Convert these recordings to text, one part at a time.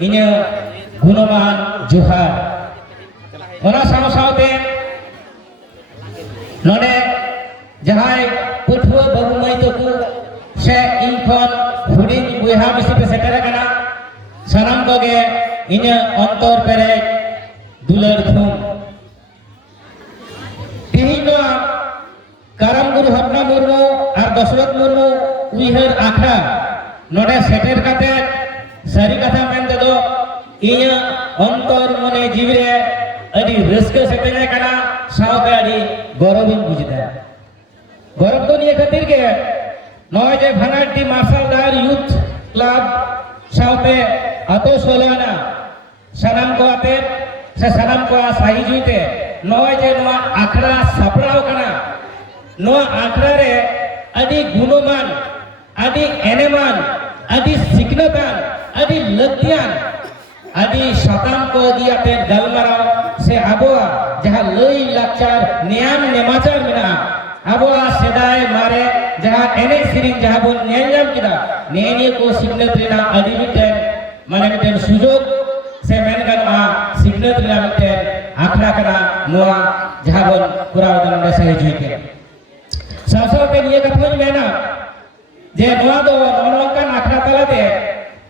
ᱤᱧᱟᱹᱜ ᱜᱩᱱᱚᱢᱟᱱ ᱡᱚᱦᱟᱨ ᱚᱱᱟ ᱥᱟᱶ-ᱥᱟᱶᱛᱮ ᱱᱚᱰᱮ ᱡᱟᱦᱟᱸᱭ ᱯᱟᱹᱴᱷᱩᱣᱟᱹ ᱵᱟᱹᱵᱩ ᱢᱟᱹᱭ ᱛᱟᱠᱚ ᱥᱮ ᱤᱧ ᱠᱷᱚᱱ ᱦᱩᱰᱤᱧ ᱵᱚᱭᱦᱟ ᱢᱤᱥᱤ ᱯᱮ ᱥᱮᱴᱮᱨ ᱟᱠᱟᱱᱟ ᱥᱟᱱᱟᱢ ᱠᱚᱜᱮ ᱤᱧᱟᱹᱜ ᱚᱱᱛᱚᱨ ᱯᱮᱨᱮᱡ ᱫᱩᱞᱟᱹᱲ ᱛᱷᱩᱢ ᱛᱮᱦᱮᱧ ᱱᱚᱣᱟ ᱠᱟᱨᱟᱢ ᱜᱩᱨᱩ ᱦᱚᱯᱱᱟ ᱢᱩᱨᱢᱩ ᱟᱨ ᱫᱚᱥᱨᱚᱛ ᱢᱩᱨᱢᱩ ᱩᱭᱦᱟᱹᱨ ᱟᱠᱷᱲᱟ ᱱᱚᱰᱮ ᱥᱮᱴᱮᱨ ᱠᱟᱛᱮ ᱥᱟᱹᱨᱤ ᱠᱟᱛᱷᱟ ᱢᱮᱱ ᱛᱮᱫᱚ ᱤᱧᱟᱹᱜ ᱚᱱᱛᱚᱨ ᱢᱚᱱᱮ ᱡᱤᱣᱤ ᱨᱮ ᱟᱹᱰᱤ ᱨᱟᱹᱥᱠᱟᱹ ᱥᱮᱴᱮᱨ ᱟᱠᱟᱱᱟ ᱥᱟᱶᱛᱮ ᱟᱹᱰᱤ ᱜᱚᱨᱚᱵᱤᱧ ᱵᱩᱡᱷᱫᱟ गौरव तो निये खातिर के नॉय जे भांगाटी मार्शल डायर यूथ क्लब साउते आतो सोलाना सनाम को आते से सनाम को साही जुइते नॉय जे नोआ आखड़ा सापड़ाव कना नोआ आखड़ा रे आदि गुणमान आदि एनेमान आदि सिकनतान आदि लक्तियान आदि साताम को दियाते गलमाराव से आबोआ जहां लई लाचार नियम नेमाचार मेना आबोआ सेदाय मारे जहां एने सिरिंग जहां बन नेलम किदा नेनिए को सिग्नत रेना आदि मिटेन माने मिटेन सुजोग से मेन गनमा सिग्नत रेना मिटेन आखड़ा कना नोआ जहां बन पुरा दंडे सही जुइके सावसाव पे निये कथन मेना जे नोआ दो नोनोकान आखड़ा तलाते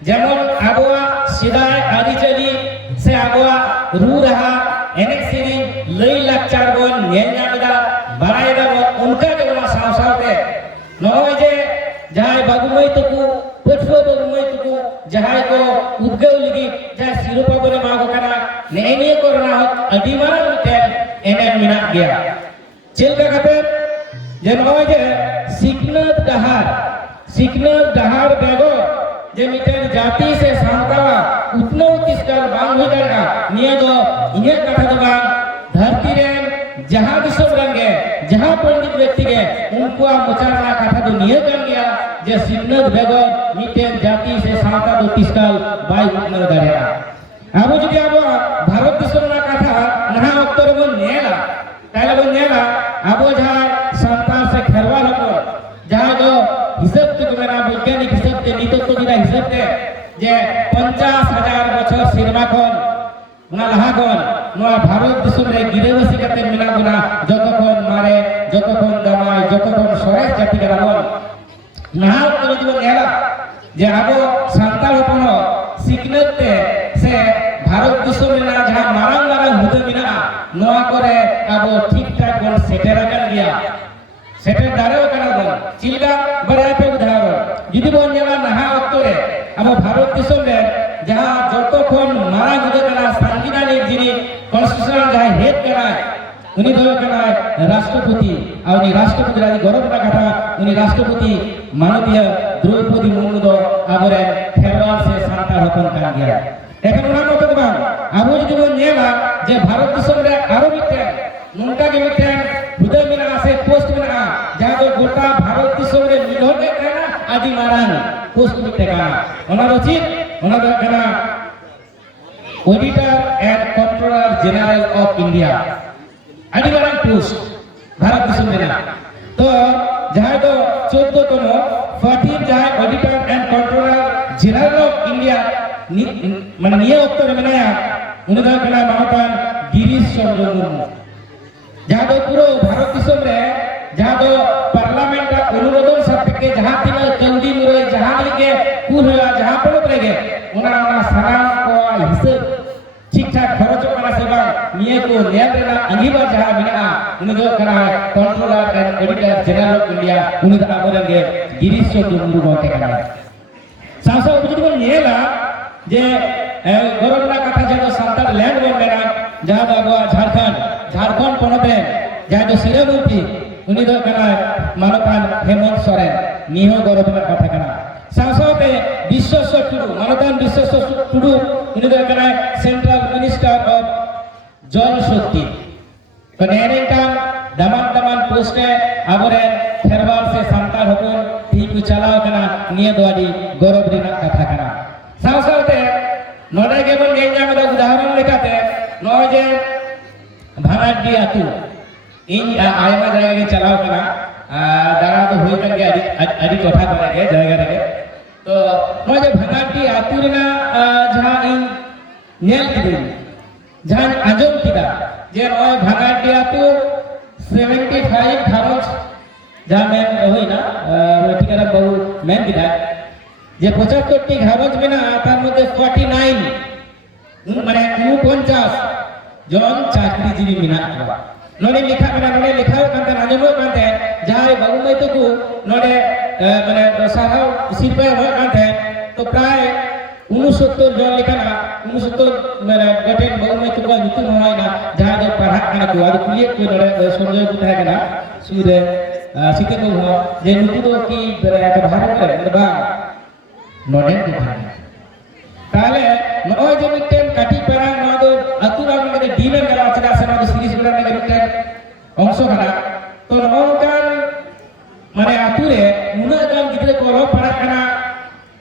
जेमन आबोआ सिदाय आदि चली से आबोआ रू रहा एने सिरिंग लई लाचार बन नेलनामदा बारायदा उनका के मा सावसावते नय जे जहाय बाबू मई तकु पठुआ बाबू मई तकु जहाय को उद्गव लगी जहाय सिरोपा बने मा को कना नेनिए कोरोना अडी मारा मिटे एने मिना गया चेलका खाते जे नय जे सिकनत डहार बेगो जे मिटेन जाति से सांतावा उतनो किसकार बांग हो जाएगा निये दो इने कथा दो बांग धरती रे जहां दिसम रंगे जहां पंडित व्यक्ति के उनको मोचारा कथा तो निये कर गया जे सिकनत बेगो मिटेन जाति से सांता दो किसकाल बाई उतनो दारेगा आबो जदि आबो भारत दिसम ना कथा नहा अक्तर बन नेला ताले बन नेला आबो जहां सांता से खेरवा हको जहां दो हिसाब के मेरा वैज्ञानिक हिसाब के नितत्व दिरा हिसाब के जे 50,000 बछर सिरमा कोन ना लहा कोन नोआ भारत दिसम रे गिरेवासी कते मिना गुना जतखन मारे जतखन दमाय जतखन सरेस जाति गरावन नहा तो जीवन नेला जे आबो सांताल हपन सिकनत से भारत दिसम रे ना जहां मारांग मारांग हुदे मिना नोआ करे आबो ठीक ठाक बन सेटेर कर गया सेटेर दारेव कना बन चिलका बड़ाय पे उदाहरण जुदी बन नेला नहा अक्तरे आबो भारत दिसम रे जहां जतखन मारांग हुदे कना संविधानिक जिनी कॉन्स्टिट्यूशनल जहां हेड कना उनी दो कना राष्ट्रपति आ उनी राष्ट्रपति राजी गौरव ना कथा उनी राष्ट्रपति माननीय द्रौपदी मुर्मू दो आबरे खेरवाल से सांता हपन का गया एखन उना मत दो आबो जदि बन नेला जे भारत दिसम रे आरो मिटे नोंका के मिटे हुदे मिना से पोस्ट मिना जहां दो गोटा भारत दिसम रे मिलो के कना आदि मारान पोस्ट मिटे का ओना दो चित ओना दो कना auditor and controller general of India आदि मारान पोस्ट भारत दिसम रे तो जहां दो 14 तम 14 जहां auditor and controller general of India माने निये उत्तर मेनाया उनी दो कना मानतान गिरीश चंद्र मुर्मू जहां दो पूरा भारत दिसम रे जहां दो पार्लियामेंट का अनुमोदन सापेक्षे जहां तीन कंदी मुरे जहां के कुल हुआ जहां पड़त रेगे उना सनाम को हिसाब ठीक ठाक खर्च करा सेवा निये को नेल रेना अंगीबार जहां मिना उनी दो कना controller and auditor general of India उनी दा आबोरंगे गिरीश चंद्र मुर्मू गोटे कना सासा बुझि बन नेला जे गौरवना कथा जहां सांताल लैंड बन मेना जहां दो झारखंड पनते जहां दो सिरामूर्ति उनी दो कना मानतान हेमंत सोरेन निहो गौरवना कथा कना सासाते विश्वेश्वर टुडू मानतान विश्वेश्वर टुडू उनी दो कना सेंट्रल मिनिस्टर ऑफ जल शक्ति तो नेनेका दमान पोस्टे आबरे खेरवाल से सांताल हपन ती को चलाव कना निये दो आदि गौरव रेना कथा कना सासाते नोडे के बन नेल जामे उदाहरण लेकाते नय जे भांगाटी आतु इन आयमा जगह के चलाव कना दारा तो हुई कन के आदि टोठा करे के जगह रे तो नोजे भांगाटी आतुरना जहां इन नेल किदिन जहां आजम किदा जे नोय भांगाटी आतु 75 घारोज जहां मैं होइना लटिकारा बहु मैं किदा जे 75 टी घारोज मेना तार मध्य 49 माने 49 जन चाकरीजीवी मेना नोने लिखा मेना नोने लिखा कांते आजमो कांते जहां बाबू माई तको नोने माने साहाव सिरपे हो कांते तो प्राय 69 जन लिखाना 69 माने गटेन बाबू माई तको नितु होइना जहां जो पढ़ा काना को आदि कुलिए को नोने संजय को थाय काना सुरे सिते को हो जे नुकु दो की बरे के भारत रे बा नोने को भाई ताले नोय जे मिटेन काटी पेरा नो दो अतुरा में डीलर करा चला से नो सीरीज बरा में मिटेन अंश कना तो नोकान माने आतुरे उना गान गिदरे को रो पड़ा कना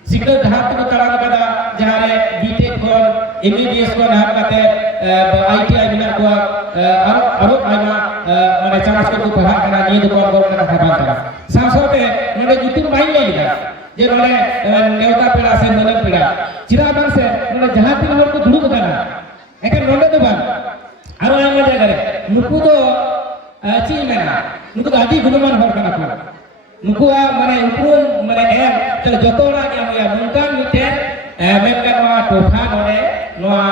सिकल धात को तड़ाम कदा जहां रे बीटेक को एमबीबीएस को नाम काते आईटीआई बिना को आरो आइमा माने चांस को पढ़ा कना नी दो को कना खाबा कना सामसोते नोने जुतुर बाई ले लिया जे नोने नेवता पेड़ा से नलन पेड़ा चिरा बांग से नोने जहां तीन हर को दुड़ुब कना एके नोने तो बांग आरो आइमा जगह रे नुकु दो ची मेना नुकु तो आदि गुणमान हर कना को नुकुआ माने उपरुम माने एम चले जतोरा के हम या मुंकान मिटेन मेमका नोआ टोठा नोने नोआ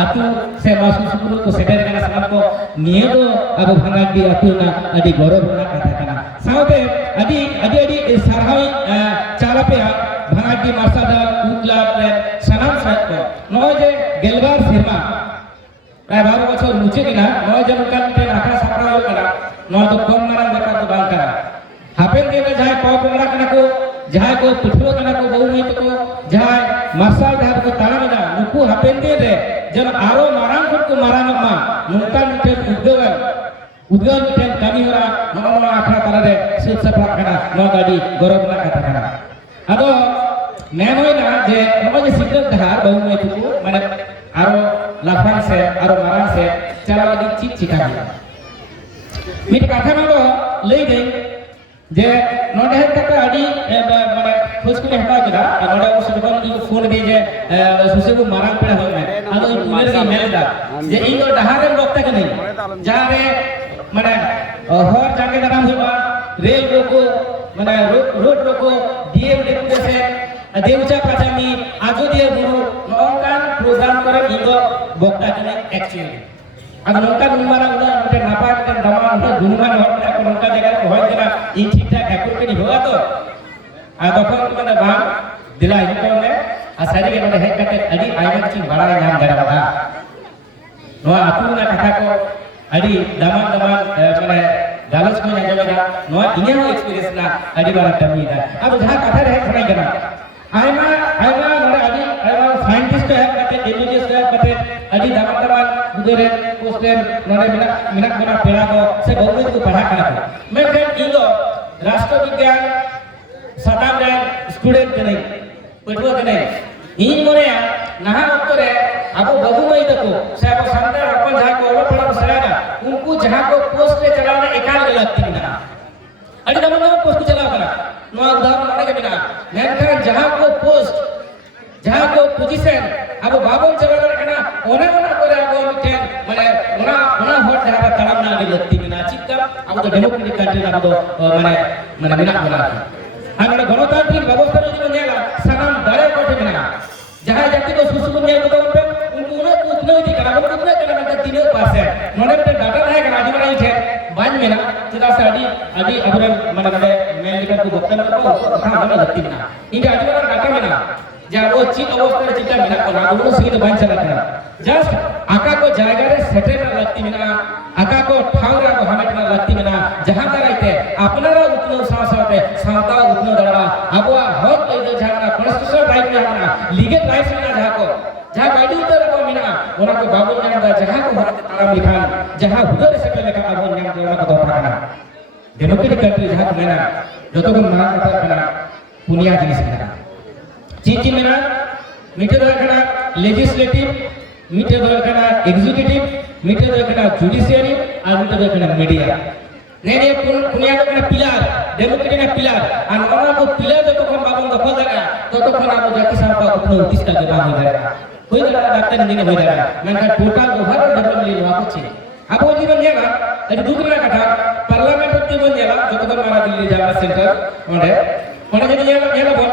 आतु से मासु सुकुरु को सेटर कना सामान को निये दो अब भांगाटी आतु ना आदि गौरव ना कथा कना साउते आदि सारहाई चाला पे भांगाटी मार्सादा उतला सनाम साथ को नोए जे गेलबार सिरमा प्राय 12 बछर मुचे किना नोए जे मुकान मिटेन आखा सापरा कना नोए तो कम मारा बेकार तो बांग करा हापेन दिन में जहां पाव पकड़ा कना को जहां को पिठुआ कना को बहु नहीं तो जहां मार्शल धार को ताला में नुकु हापेन दिन रे जन आरो मारांग को मारांग मा नुका मिटे उद्गल मिटे कमी होरा नमो आखरा ताला रे सित सपा कना नो गाडी गौरव ना कथा कना अदो मैं होइना जे नमो जे सिकल धार बहु नहीं तो माने आरो लाफान से आरो मारांग से चला लगी चिक चिका मिट कथा में लई दे जे नोडे तक आदि माने खोज को हटा केदा नोडे उस जगन इ फोन दे जे सुसे को मारांग पेड़ा हो में आदो तुमेर की मेलदा जे इ दो डहारे बक्ता के नहीं जहां रे माने हर जाके दाराम होबा रेल रोको माने रोड रोको डीएम देखते से देवचा पाचामी आजोदिया गुरु नौकान प्रोग्राम करे इ दो बक्ता के एक्चुअली अब नौकान मारा उदा नोटे नापा के दमा उदा गुणमान होता है नौका जगह को होय देना इ ठीक ठाक ठाकुर के नहीं होगा तो आ तखन माने बा दिला हितो ने आ सारी के नोटे हेड कते अडी आयमा ची बड़ा नाम दरादा नो आतुना कथा को अडी दमा माने गालस को ना जगह नो इने एक्सपीरियंस ना अडी बड़ा कमी दा अब जहां कथा रहे खनाई कना आयमा नोटे अडी आयमा साइंटिस्ट है कते एमबीबीएस है कते अडी दमा गुदरे पोस्टर नोने मिना बना पेड़ा को से बहुमत को पढ़ा कना मैं के इलो राष्ट्र विज्ञान सताम रे स्टूडेंट के नहीं पढ़वा के नहीं इन मोरे नहा उत्तरे अब बहुमत को से अब संतान अपन जहां को ओलो पढ़ा सराना उनको जहां को पोस्ट पे चलाना एकाल गलती ना अडी दमा पोस्ट को चलाओ कना नो उदाहरण नोने के बिना मैं जहां को पोस्ट जहां को पोजीशन अब बाबन चलाना कना ओना करे अब मिटेन माने ओना होट जहां तड़ाम ना लगती बिना चिक्का अब तो डेमोक्रेटिक कंट्री ना तो माने बिना बना आने गणतांत्रिक व्यवस्था में जो नेला सनाम दारे कोठे बिना जहां जाति को सुसुम ने तो उनको उतना ही करा उतना करा ना 3% नोने पे डाटा है कना आदि बनाई थे बाज में ना चिदा से आदि अबरे माने मैं लिखा को बक्ता ना तो कहां बना लगती बिना इनके आदि बना डाटा में ना जा वो चीज अवस्था में चिंता बिना को ना दोनों सही तो बांध चला था जस्ट आका को जायगा रे सेटल ना लगती बिना आका को ठावरा को हमें ना लगती बिना जहां का रहते अपनारा उतना साथे सावता उतना दड़ा अबवा हक ले जहां कॉन्स्टिट्यूशनल राइट में ना लीगल राइट्स में ना जहां को जहां गाड़ी उतर को मिना ओना को बाबू नाम दा जहां को भारत ताराम लिखान जहां हुदर सेटल लेखा बाबू नाम देवा को दोपा ना डेमोक्रेटिक कंट्री जहां को मेना जतो को मान कथा कना पुनिया जिनिस कना चीची मेना मीटे दरकना लेजिस्लेटिव मीटे दरकना एग्जीक्यूटिव मीटे दरकना जुडिशियरी और मीटे दरकना media Nene punya kena pilar, demokrasi kena pilar. Anak-anak ko pilar jatuh kon babon dafal daga, toto kon aku jati sampai aku penuh tiskal ke bang daga. Koi daga daktar ini koi daga. Mereka total overall development ini apa sih? Apa ini menjadi? Tadi dulu kita kata parlimen itu menjadi, jatuh kon mana di Jawa Center, mana jadi yang apa?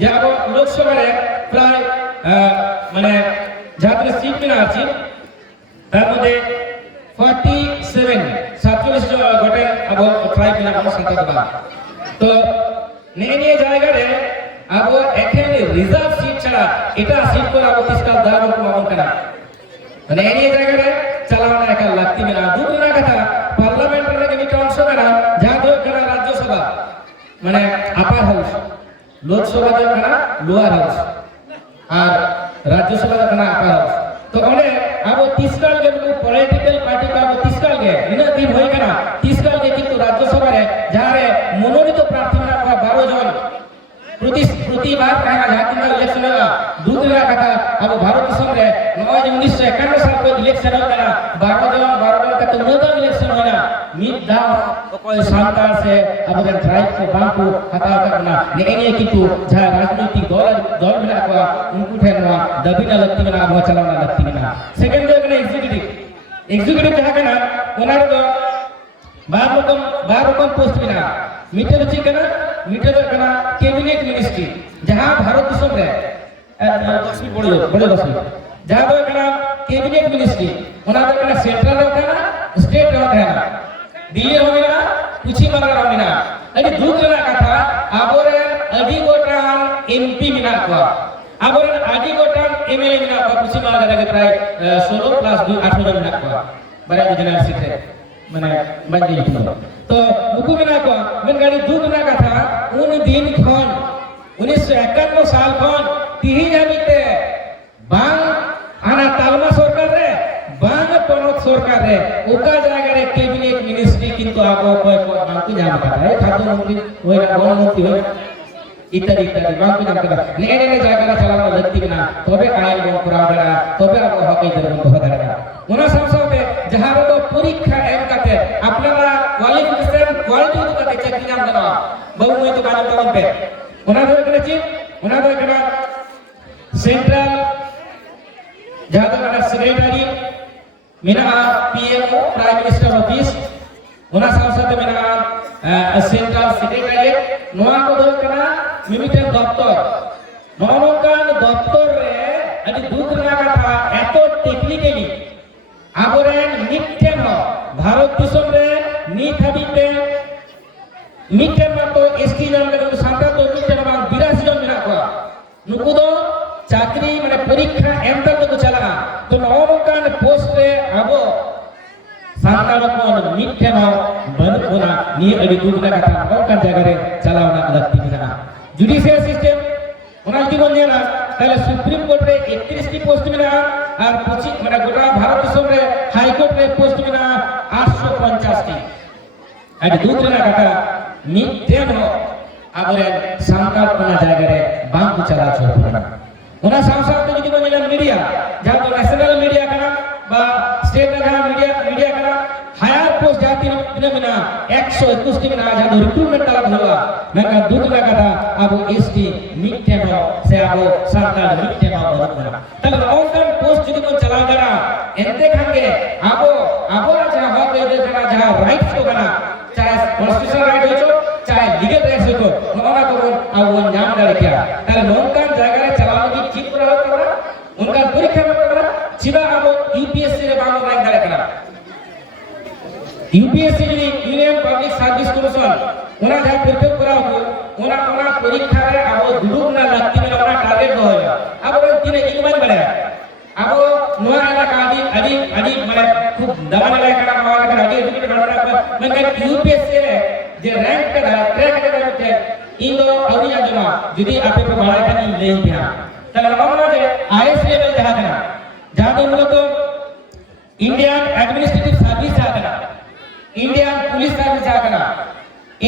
Jawa Lok Sabha le, pray mana jatuh seat mana sih? Tapi 47 47 জন গটে আবো tribe মিলা মানুষ সংখ্যা দেবা তো নিয়ে জায়গা রে আবো এখানে রিজার্ভ সিট ছাড়া এটা সিট করে আবো তিসকাল দারুন মামুন করা মানে নিয়ে জায়গা রে চালানো একা লাগতি না দুটো না কথা পার্লামেন্টের যে মিটা অংশ না যা তো করা রাজ্যসভা মানে আপার হাউস লোকসভা যে করা লোয়ার হাউস আর রাজ্যসভা যে করা আপার হাউস তো অনে আবো তিসকাল যে পলিটিক্যাল পার্টি কা আবো তিসকাল গে ইনা দিন হই কেনা তিসকাল গে কিন্তু রাজ্যসভা রে যারে মনোনীত প্রার্থী না 12 জন প্রতিবার কাহা জাতিন ইলেকশন হলা দুদিনা কথা আবো ভারত সঙ্গে 1951 সাল কো ইলেকশন হলা 12 জন কা তো নদা ইলেকশন হলা মিড দাও কোই সান্তাল সে আবো ট্রাইব সে বাঙ্কু হাতা করনা নেনে কিন্তু যা রাজনৈতিক দল মিলা को उनको ठेनवा दबिना लगती ना आगवा चलाना लगती ना सेकंड जो ने एग्जीक्यूटिव कहा केना ओनार तो बार रकम पोस्ट बिना मीटर ची केना मीटर केना कैबिनेट मिनिस्ट्री जहां भारत दिसम रे 10 बड़े 10 जहां तो केना कैबिनेट मिनिस्ट्री ओना तो केना सेंट्रल रे केना स्टेट रे केना दिल्ली रे होना कुछि मगर होना अडी दुख ना कथा आबोरे अडी गोटान एमपी मिना को आबोरे अडी गोटान एमएलए मिना को कुछि मगर लगे प्राय 16 प्लस 2 18 जन मिना को बड़ा जनरल सेक्रेटरी माने बंदी तो मुकु मिना को मन गाड़ी दुख ना कथा उन दिन खन 1951 साल खन तिहि जाबिते बांग आना तालमा सरकार रे बांग पनत सरकार रे ओका जायगा रे कैबिनेट मिनिस्ट्री किंतु आगो कोई बांग जाम करा है खाद्य मंत्री होइना वन मंत्री होइना इत्यादि बांग जाम करा नेने जायगा रे चलाना लगती ना तबे आईन बन करा दरा तबे आगो हकई दरबन हो दरा ओना संसदे जहां को परीक्षा एम काते आपनारा क्वालिफिकेशन क्वालिटी तो काते चाकरी नाम करा बहु में तो काम तवन पे ओना दो कने ची ओना दो कने सेंट्रल जहां तो कने सेक्रेटरी मिना पीएमओ प्राइम मिनिस्टर ऑफिस ओना संसदे मिना सेंट्रल सेक्रेटरीएट नोआ को दो कना मिमिटेन दफ्तर नौनकान दफ्तर रे अदि दुख ना कथा एतो टेक्निकली आबोरेन मिटेन भारत दिसम रे नित हाबिते मिटेन तो एसटी जन के सांता तो मिटेन बांग 82 जन मिना को नुकु दो चाकरी माने परीक्षा एम तक तो चला तो नौनकान पोस्ट रे आबो सांता को मिटेन बनकोना नि अदि दुख ना कथा नौनकान जगह रे चलावना लगती ना जुडिशियल सिस्टम ओना जीवन नेला ताले सुप्रीम कोर्ट रे 31 टी पोस्ट मिना और 25 माने गोटा भारत दिसम रे हाई कोर्ट रे पोस्ट मिना 850 टी अदि दुख ना कथा मिटेन आबरे सांकाल कोना जायगा रे बांग चला छोड़ना ओना साथ যদি বলেন মিডিয়া যা তো ন্যাশনাল মিডিয়া কানা বা স্টেট লেভেল মিডিয়া কানা হায়ার পোস্ট জাতি বিনা 121 টি না যা রিক্রুটমেন্ট তালা হলো মেকা দুধ না কথা আবো এসটি মিটেন সে আবো সরকার মিটেন বলনা তাহলে অনলাইন পোস্ট যদি কোন চালা করা এতে খানগে আবো যা হবে যে যা রাইটস তো কানা চাहे कॉन्स्टिट्यूशनल राइट हो चाहे लीगल राइट्स हो नोना को आबो नाम डाले क्या ताले नोनकान जायगा रे चलानो की ठीक करा करा उनका परीक्षा में करा चिबा आबो यूपीएससी रे बांगो रैंक डाले करा यूपीएससी जी यूनियन पब्लिक सर्विस कमीशन ओना जा परीक्षा करा हो ओना परीक्षा रे आबो दुडुक ना लगती में ओना टारगेट हो आबो तिने इकमान बने आबो नोआ इलाका आदि माने खूब दबाने लायक करा मावा करा आदि एजुकेटेड करा मैं यूपीएससी रे जे रैंक करा ट्रैक करा ते इंदो अविया जमा यदि आपे को बड़ा कनी ले दिया तले हमना जे आईएएस लेवल जहां करा जहां तो हम लोग इंडियन एडमिनिस्ट्रेटिव सर्विस जहां करा इंडियन पुलिस सर्विस जहां करा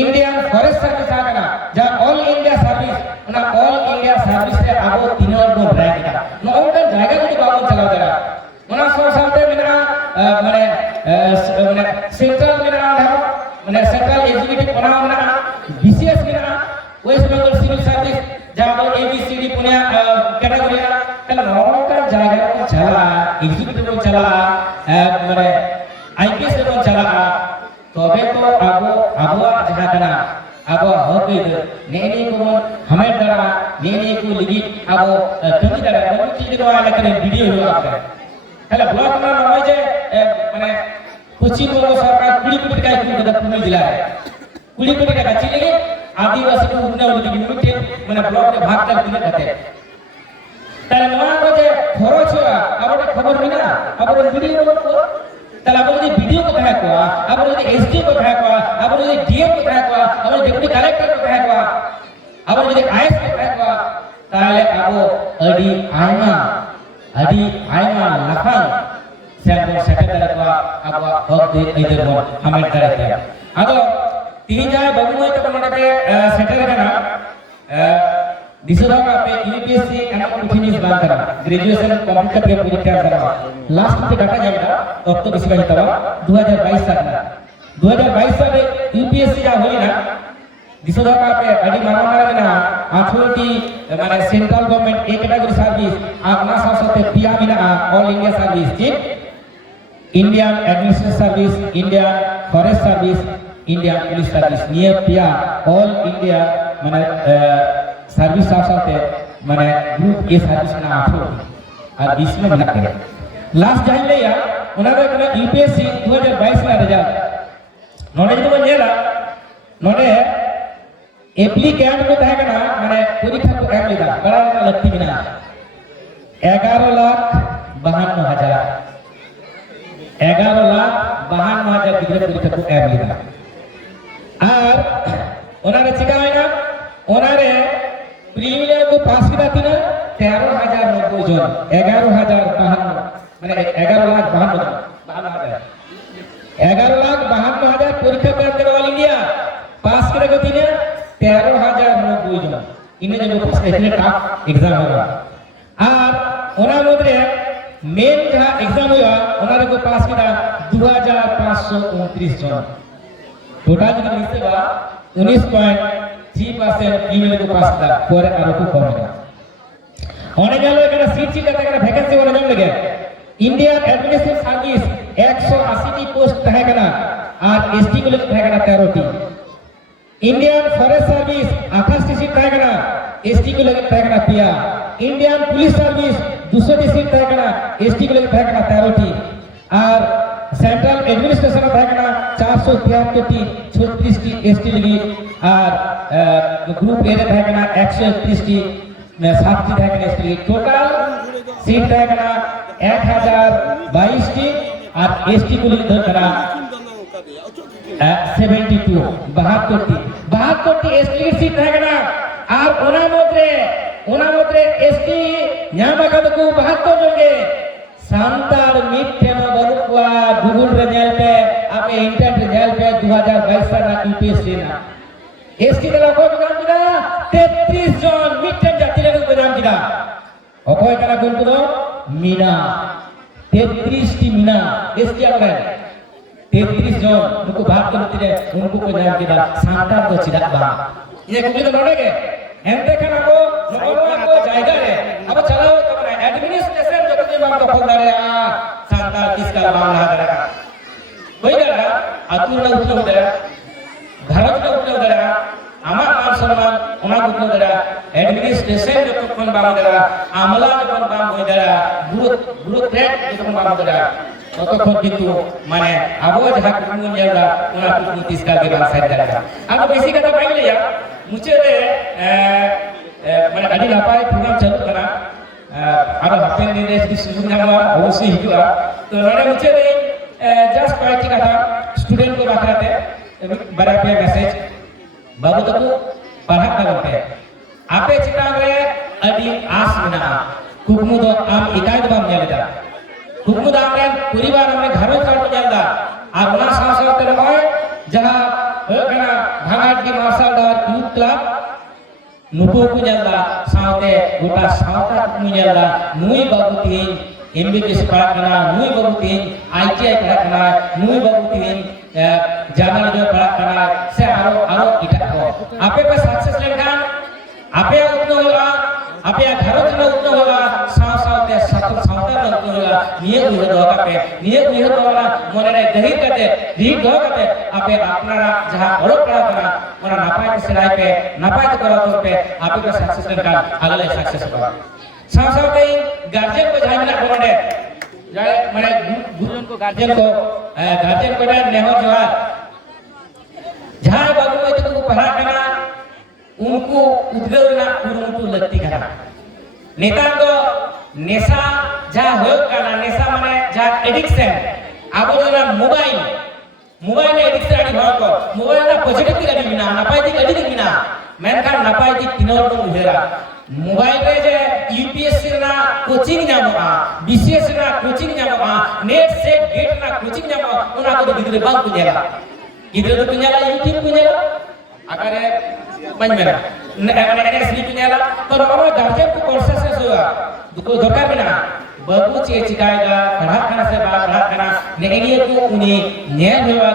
इंडियन फॉरेस्ट सर्विस जहां करा जहां ऑल इंडिया सर्विस ना ऑल इंडिया सर्विस रे आबो तीनों को रैंक करा नौका जायगा যদি বাবু চালাও করা ওনা সাথে মিনা মানে সেন্ট্রাল মিনা মানে সেন্ট্রাল এক্সিকিউটিভ অনা মানে বিসিএস মেনা ওয়েস্ট বেঙ্গল সিভিল সার্ভিস যাবো এবিসিডি পুনিয়া ক্যাটাগরি তাহলে নরকার জায়গা को चला एग्जीक्यूटिव को चला মানে आईपीएस को चला तबे तो आबो जहां कना आबो हक नेनी को हमें दरा नेनी को लिगी आबो कमी दरा बहुत चीज को आला करे वीडियो हो आपका তাহলে ব্লক না নয় যে মানে পশ্চিমবঙ্গ সরকার 20 কোটি টাকা কিন্তু পুরো জেলায় 20 কোটি টাকা চিলে आदिवासी को उन्नयन की लिमिटेड মানে ব্লকে ভাগ করে দিতে থাকে তাহলে নয়া को যে খরচ হয় আপনি খবর মিনা আপনি ভিডিও তাহলে আপনি যদি ভিডিও को कहा को আপনি যদি एसडी को कहा को আপনি যদি डीएम को कहा को আপনি ডেপুটি কালেক্টর को कहा को আপনি যদি आईएस को कहा को তাহলে আবো আদি আইমা লাখান সেন্টার সেক্রেটারি को আবো হক দে ইদের বল হামের দাঁড়াতে আদো तीन जाए बबुआ तो कमरा पे सेटल करना दिसोदा का पे यूपीएससी एंड कंटिन्यूस बात करना ग्रेजुएशन कंप्लीट करके पूरी तैयार करना लास्ट पे डाटा जाएगा अब तो किसी का हितवा 2022 साल में 2022 साल यूपीएससी जा हुई ना दिसोदा का पे अड़ी मारा ना अथॉरिटी माने सेंट्रल गवर्नमेंट एक कैटेगरी सर्विस अपना साथ पिया बिना ऑल इंडिया सर्विस ठीक Indian administrative service Indian forest service India police service निये पिया ऑल इंडिया माने सर्विस साथ माने ग्रुप ए सर्विस ना आठो और इसमें बना के लास्ट जान ले या उनारे कना यूपीएससी 2022 ना रिजल्ट नोडे जो नेला नोडे एप्लीकेंट को तहे कना माने परीक्षा को एम लेदा बड़ा लगती बिना 11,52,000 11,52,000 गिरे परीक्षा को एम लेदा আর ওনারে চিকা হয় না ওনারে প্রিলিমিনারি को পাস কিনা তিনা 13,090 জন 11,052 মানে 11,52,000 11,52,000 পরীক্ষা করতে অল ইন্ডিয়া পাস করে গতি না 13,090 জন ইনে যে পাস এখানে টাফ एग्जाम होगा আর ওনার মধ্যে মেন যা एग्जाम हुआ ওনারে को पास किया 2,529 জন टोटल जो लिखते बा 19.3% फीमेल को पास था পরে আরো খুব কম है অনেক গেল এখানে সিট ছিল এখানে ভ্যাকেন্সি বলে নাম লাগে ইন্ডিয়ান অ্যাডমিনিস্ট্রেটিভ সার্ভিস 180 টি পোস্ট থাকে না আর এসটি গুলো থাকে না 13 টি ইন্ডিয়ান ফরেস্ট সার্ভিস 28 টি সিট থাকে না এসটি গুলো থাকে না পিয়া ইন্ডিয়ান পুলিশ সার্ভিস 200 টি সিট থাকে না এসটি গুলো থাকে না 13 টি আর सेंट्रल एडमिनिस्ट्रेशन থাকে না 473 টি 36 টি এসটি লিগি আর গ্রুপ এ থাকে না 131 টি 7 টি থাকে না এসটি টোটাল সিট থাকে না 1022 টি আর এসটি গুলি থাকে না 72 72 টি এসটি সিট থাকে না আর ওনার মধ্যে এসটি ᱧᱟᱢ আকাদ को 72 জনকে सांतार मिथ्यन बरुआ गूगल रे नेल पे आपे इंटरनेट रे नेल पे 2022 साल यूपीएससी ना एसटी दला को नाम दिला 33 जन मिथ्यन जाति रे को नाम दिला অকয় কারা কোন কোন মিনা 33 টি মিনা এসটি আমরা 33 জন उनको भाग करते रे उनको को नाम दिला सांतार तो चिदा बा ये को तो लड़ेगे एंते खाना को नगरवा को जायगा रे अब चलाओ तुम्हारा एडमिनिस्ट्रेशन जो के बात को दारे सांतार किसका मामला है कोई ना अतुल ना उठो दे भारत का उठो दे আমার মান সম্মান ওনা উঠো দে एडमिनिस्ट्रेशन जो कोन बाम दे আমলা কোন বাম হই দে ব্যুরোক্রেট जो कोन बाम दे ততক্ষণ কিন্তু মানে আবো যাহা কোন জায়গা ওনা কোন তিসকা के बात साइड दे अब बेसी কথা পাইলে मुझे মানে আদি লাপায় প্রোগ্রাম চালু করা আর হাফেন দিনে যদি সুযোগ নামা অবশ্যই হিজুয়া তো নড়ে মুঝে জাস্ট কয়েকটি কথা স্টুডেন্ট को বাকরাতে बड़ा पे मैसेज बाबू तो पढ़ा करते आपे चिता रे अदी आस बना कुकमु दो आम इकायत बाम नेलदा कुकमु दा आमरे परिवार आमरे घरो काट नेलदा আর ওনা সাথে নয় যাহা হয়না ভাঙাটি মার্শাল আর্ট ইউথ ক্লাব নুকু কু নেলদা সাথে গোটা সাথা কু নেলদা মুই বাবু তিন MBBS पढ़ा करना नुई बाबू तीन ITI पढ़ा करना नुई बाबू तीन जर्नलिज्म पढ़ा करना से आरो इटा को आपे पे सक्सेस लेखान आपे उतना होगा आपे घरों में उतना होगा साव साव ते सत्तर सावता उतना होगा नियत हुए दो का पे नियत हुए दो वाला मोने रे दही करते रीड दो करते आपे अपना जहाँ औरत पढ़ा करना मोना नापाय के सिलाई पे नापाय के करा तो पे आपे पे सक्सेस लेखान अगले सक्सेस होगा साव साव ते गार्जियन को जहाँ मिला बोले जाए मैंने गुरुजन को गार्जियन को ना नेहो जोहार जहाँ बाबू में तो पढ़ा करना उनको उद्गरना उनको लगती करना नेता तो नेशा जहाँ हो करना नेशा माने जहाँ एडिक्शन अब जो ना मोबाइल एडिक्शन आदि भाव को मोबाइल ना पॉजिटिव की आदि बिना नापाई दी आदि बिना मैंने कहा नापाई दी तीनों लोग उधेरा मोबाइल रे जे यूपीएससी ना कोचिंग ᱧᱟᱢᱚᱜᱼᱟ बीसीएस ना कोचिंग ᱧᱟᱢᱚᱜᱼᱟ नेट सेट गेट ना कोचिंग ᱧᱟᱢᱚᱜᱼᱟ ᱚᱱᱟ ᱠᱚᱫᱚ ᱜᱤᱫᱽᱨᱟᱹ ᱵᱟᱝ ᱠᱚ ᱧᱮᱞᱟ ᱜᱤᱫᱽᱨᱟᱹ ᱫᱚ ᱠᱚ ᱧᱮᱞᱟ यूट्यूब को ᱧᱮᱞᱟ अगर बन मेरा मैंने इसलिए भी नहीं ला तो हमारा गार्जियन को कॉन्शियसनेस होगा दुको धोखा बिना बाबू चे चिकाएगा पढ़ा करना से बात पढ़ा करना नेगेटिव को उन्हें न्याय होगा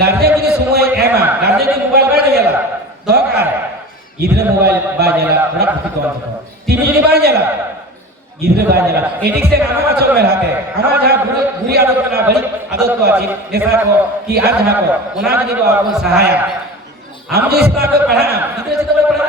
गार्जियन की समय एमा गार्जियन की मोबाइल बाय नहीं ला धोखा है इधर मोबाइल बाय नहीं ला बड़ा खुशी तो टीवी नहीं बाय नहीं ला इधर बाय नहीं ला एडिक्शन हमारा चल में रहते हमारा जहाँ बुरी आदत बना बड़ी आदत को अच्छी नेशा को कि आज जहाँ को उन्हें नहीं को आपको सहायक हम जो इस तरह को पढ़ा इधर से तो पढ़ा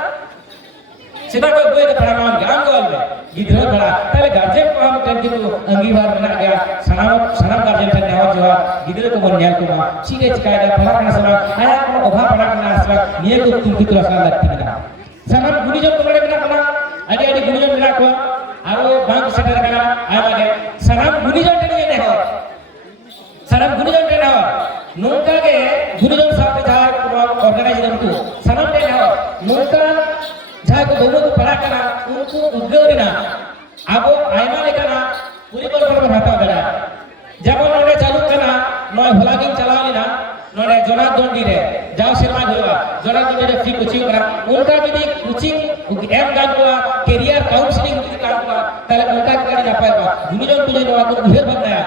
सीधा कोई बोले तो पढ़ा हम ज्ञान को अलग इधर पढ़ा पहले गार्जियन को हम टेंशन को अंगीकार बना गया सनाम गार्जियन थे नेवा जो इधर को बन जाए को मां सीधे चिकाएगा पढ़ा करना समय आया को अभाव पढ़ा करना समय ये को तुम की तरह लगती है सनाम गुरुजन को बड़े बना करना आगे गुरुजन बना को आरो बैंक सेटर करना आया लगे सनाम गुरुजन के लिए नहीं हो सनाम गुरुजन के नहीं हो नोका के गुरुजन साहब जहाँ ऑर्गेनाइजर को सनम दे हो नोका जहाँ को दोनों को पढ़ा करना उनको उद्गरना अब आयमा लेकर पूरी पर भाता करा जब उन्होंने चालू करना नॉय भलागिंग चला लेना नॉय जोना दोंडी रे जाओ सिनेमा होगा जोना दोंडी रे फ्री कोचिंग करा उनका भी कोचिंग एम गान को कैरियर काउंसलिंग की काम को ताले उनका का ना पाएगा गुरुजन को जो आपको उधर बनाया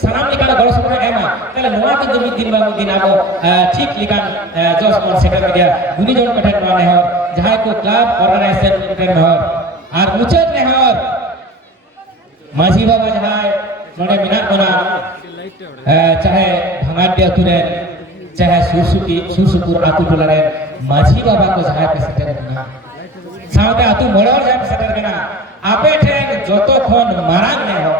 सनाम लिखा गौरव सुपर एमा ताले नोआ के जो दिन बाबू दिन आपको ठीक लिखा जो स्पॉन सेटल कर दिया गुरुजन कठन माने हो जहाँ को क्लब ऑर्गेनाइजेशन कठन हो और मुचत ने हो माझी बाबा जहाँ नोने मिनाट बना चाहे भंगाटे अतुरे चाहे सुरसुपुर आतु टोलारे माझी बाबा को जहाँ पे सेटल करना साउते आतु मोड़र जहाँ पे सेटल करना आपे ठेन जोतो खोन मारांग ने हो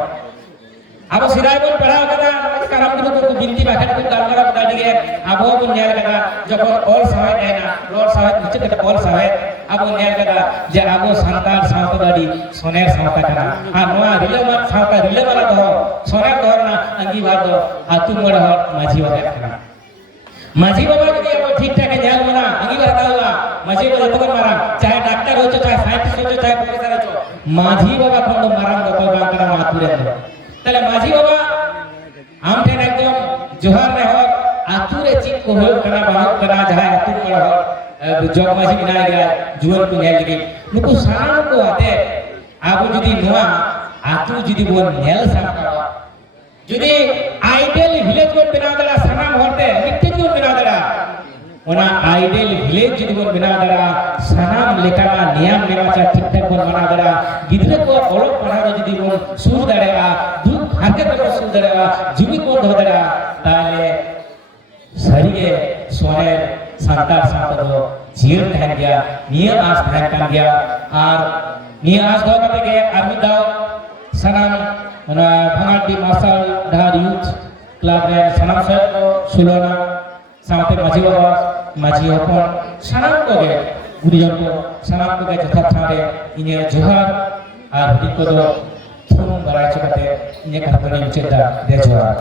अब सिराय बन पढ़ा करना करम गुरु को बिनती बाखन को गालगरा बता दिए अब वो बन न्याय करना जब और सहाय है ना लॉर्ड सहाय नीचे के और सहाय अब वो न्याय करना जे आगो संतान सावता दादी सोनेर सावता करना हां नोआ रिलेवन सावता रिलेवन दो सोनेर दो ना अंगी बार दो आतु मोड़ हो माझी बाबा करना माझी बाबा यदि अब ठीक ठाक न्याय बना अंगी बार हुआ माझी बाबा तो मारा चाहे डॉक्टर हो चाहे साइंटिस्ट हो चाहे प्रोफेसर हो माझी बाबा को मारा दो बांग करना आतुरे तले माझी बाबा आम ठेन एकदम जोहार ने हो आतुरे चिक को हो कना बाहर कना जहां आतु को हो जोग माझी बिना गया जुवन को नेल लगी नुको साराम को आते आबो जुदी नोआ आतु जुदी वो नेल सामका जुदी आइडियल विलेज को बिना दड़ा सनाम होते मिट्टी को बिना दड़ा ओना आइडियल विलेज जुदी को बिना दड़ा सनाम लेकाना नियम नेवाचा ठीक ठाक को बना दड़ा गिद्रे को ओलो पढ़ा जुदी को सुर दड़ेगा हरकत को सुन दरेगा जुमी को धो दरेगा ताले सरिगे सोने संतार संतरो जीवन ठहर गया नियम आस ठहर कर गया और नियम आस दो करते गए आर्मी दाव सनाम भंगाटी मार्शल धार यूथ क्लब रे सनाम से सुलोना सामते माझी होपन सनाम को गए गुरुजन को सनाम को गए जथा थारे इन्हें जोहार और हित को दो थोड़ा बड़ा चुकाते ये कहानी मुझे दा दे जोहार